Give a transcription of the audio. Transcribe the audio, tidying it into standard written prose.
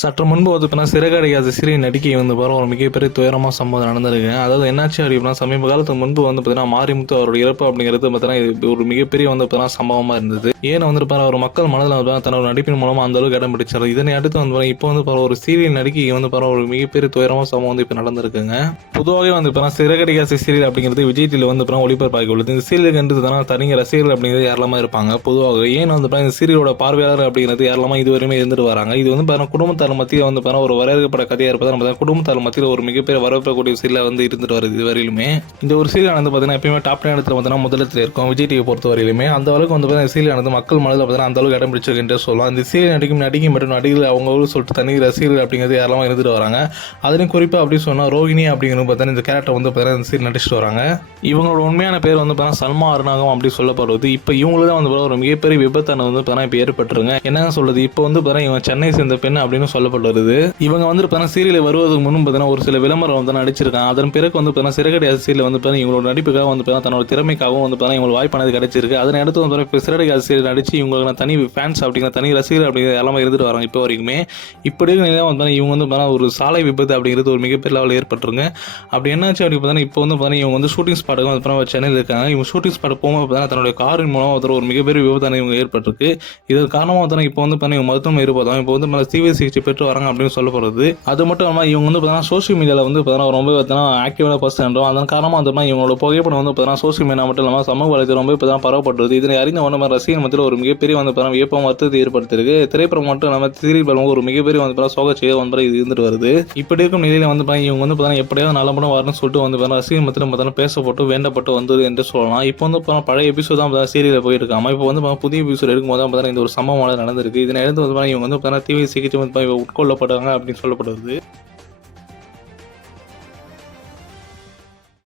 சற்று முன்பு பார்த்தீங்கன்னா சிறகடிக்காத சிறிய நடிகை வந்து பாரு ஒரு மிகப்பெரிய துயரமாக சம்பவம் நடந்திருக்கு. அதாவது என்னாச்சு அப்படின்னா, சமீப காலத்துக்கு முன்பு வந்து பார்த்தீங்கன்னா மாரிமுத்து அவரோட இறப்பு அப்படிங்கிறது பார்த்தீங்கன்னா இது ஒரு மிகப்பெரிய வந்து பார்த்தீங்கன்னா சம்பவமாக இருந்தது. ஏன்னு வந்து பாரு அவர் மக்கள் மனதில் வந்து தன்னோட நடிப்பின் மூலமாக அந்த அளவுக்கு இடம் பிடிச்சார். இதனை அடுத்து வந்து பாரு இப்போ வந்து பாரு ஒரு சீரியல் நடிகை வந்து பாரு ஒரு மிகப்பெரிய துயரமான சம்பவம் வந்து இப்போ நடந்திருக்குங்க. பொதுவாகவே வந்து பார்த்தீங்கன்னா சிறகடிக்காத சீரியல் அப்படிங்கிறது விஜய் டிவியில் வந்து பார்த்தீங்கன்னா ஒளிபரப்பாகி உள்ளது. இந்த சீரியலுக்கு என்று தனி ரசிகர்கள் அப்படிங்கிறது யாரெல்லாமா இருப்பாங்க. பொதுவாக ஏன் வந்து இந்த சீரியலோட பார்வையாளர் அப்படிங்கிறது யாரெல்லாமா இதுவரையுமே இருந்துட்டு வராங்க. இது வந்து பாருங்க குடும்பத்தார் மத்தியில் வந்து பாருங்க ஒரு வரவேற்கப்பட்ட கதையாக இருப்பது நம்ம குடும்பத்தார் மத்தியில் ஒரு மிகப்பெரிய வரவேற்கக்கூடிய சீரியல் வந்து இருந்துட்டு வருது இதுவரையிலுமே. இந்த ஒரு சீரியல் வந்து பார்த்தீங்கன்னா எப்பயுமே டாப் 10 இடத்துல பார்த்தீங்கன்னா முதலிடத்தில் இருக்கும் விஜய் டிவி பொறுத்த வரையிலுமே. அந்த அளவுக்கு வந்து பார்த்தீங்கன்னா சீரியல் வந்து மக்கள் மனதில் பார்த்தீங்கன்னா அந்த அளவுக்கு இடம் பிடிச்சிருக்குன்றே சொல்லலாம். இந்த சீரியல் நடிகை மற்றும் நடிகர்கள் அவங்க சொல்லிட்டு தனி ரசிகர்கள் அப்படிங்கிறது யாரெல்லாம் இருந்துட்டு வராங்க. அதுலேயும் குறிப்பாக அப்படி சொன்னால் ரோகிணி அப்படிங்கிறது பார்த்தீங்கன்னா இந்த கேரக்டர் வந்து பார்த்தீங்கன்னா இந்த சீரியல் நடிச்சிட்டு வராங்க. இவங்களோட உண்மையான பேர் வந்து பார்த்தீங்கன்னா சல்மா அருணாகம் அப்படி சொல்லப்படுவது. இப்போ இவங்களுக்கு தான் வந்து ஒரு மிகப்பெரிய விபத்தான வந்து பார்த்தீங்கன்னா இப்போ ஏற்பட்டுருங்க. என்னன்னு சொல்றது, இப்போ வந்து பார்த்தீங்கன்னா இவங்க சென்னை சேர்ந்த பெண் அப்படின்னு சொல்லப்பட்டு வருது. இவங்க வந்து பார்த்தீங்கன்னா சீரியல் வருவதற்கு முன்பு பார்த்தீங்கன்னா ஒரு சில விளம்பரம் வந்து நடிச்சிருக்காங்க. அதன் பிறகு வந்து பார்த்தீங்கன்னா சிறகடிக்காத சீரியல் வந்து பார்த்தீங்கன்னா இவங்களோட நடிப்புக்காக வந்து பார்த்தீங்கன்னா தன்னோட திறமைக்காகவும் வந்து பார்த்தீங்கன்னா இவங்களுக்கு வாய்ப்பானது கிடைச்சிருக்கு. அதனை அடுத்து வந்து இப்போ சிறகடிக்காத சீரியல் நடிச்சு இவங்களுக்கு தனி ஃபேன்ஸ் அப்படிங்கிற தனி ரசிகர் அப்படிங்கிற எல்லாமே இருந்துட்டு வராங்க இப்போ வரைக்குமே. இப்படி நிலையாக வந்து இவங்க வந்து பார்த்தீங்கன்னா ஒரு சாலை விபத்து அப்படிங்கிறது ஒரு மிகப்பெரிய லெவலில் ஏற்பட்டுருங்க. அப்படி என்னாச்சு அப்படி பார்த்தீங்கன்னா இப்போ வந்து பார்த்தீங்கன்னா இவங்க வந்து ஷூட்டிங் ஸ்பாட்டுக்கு வந்து சென்னையில் இருக்காங்க. இவங்க ஷூட்டிங் ஸ்பாட் போகும்போது பார்த்தீங்கன்னா தன்னுடைய காரின் மூலம் ஒரு மிகப்பெரிய விபத்தான இவங்க ஏற்பட்டிருக்கு. இது காரணமாக வந்து இப்போ வந்து பார்த்தீங்கன்னா மருத்துவம் இருப்பதும் இப்போ வந்து தீவிர சிகிச்சை பெற்று வராங்க அப்படின்னு சொல்லப்படுறது. அது மட்டும் இல்லாமல் இவங்க வந்து பார்த்தீங்கன்னா சோஷியல் மீடியாவில் வந்து பார்த்தீங்கன்னா ரொம்ப பார்த்தீங்கன்னா ஆக்டிவான பர்சன். அதன் காரணமாக வந்து இவங்களோட புகைப்படம் வந்து பார்த்தீங்கன்னா சோஷியல் மீடியா மட்டும் இல்லாமல் சமூக வலைத்தளம் ரொம்ப பார்த்தீங்கன்னா பரவப்பட்டுருது. இதனை அறிந்த ஒன்று ரசிகர் மத்தியில் ஒரு மிகப்பெரிய வந்து பார்த்தீங்கன்னா வியப்பம் வருத்தத்தை ஏற்படுத்திருக்கு. திரைப்படம் மட்டும் இல்லாமல் சீரியல் ஒரு மிகப்பெரிய வந்து சோக செய்ய வந்து இது இருந்துட்டு வருது. இப்படி இருக்கும் நிலையில் வந்து இவங்க வந்து பார்த்தீங்கன்னா எப்படியாவது நல்ல படம் வரணும்னு சொல்லிட்டு வந்து ரசிகர் மத்தியில் பார்த்தீங்கன்னா பேசப்பட்டு வேண்டப்பட்டு வந்தது என்று சொல்லலாம். இப்போ வந்து பழைய எபிசோட் தான் சீரியல் போயிருக்காம இப்போ வந்து புதிய எபிசோட் எடுக்கும்போது தான் பார்த்தீங்கன்னா இந்த ஒரு சம்பவம் நடந்திருக்கு. இதனை எடுத்து வந்து இவங்க வந்து பார்த்தீங்கன்னா தீவிர சிகிச்சை வந்து உட்கொள்ளப்பட்டாங்க அப்படின்னு சொல்லப்படுது.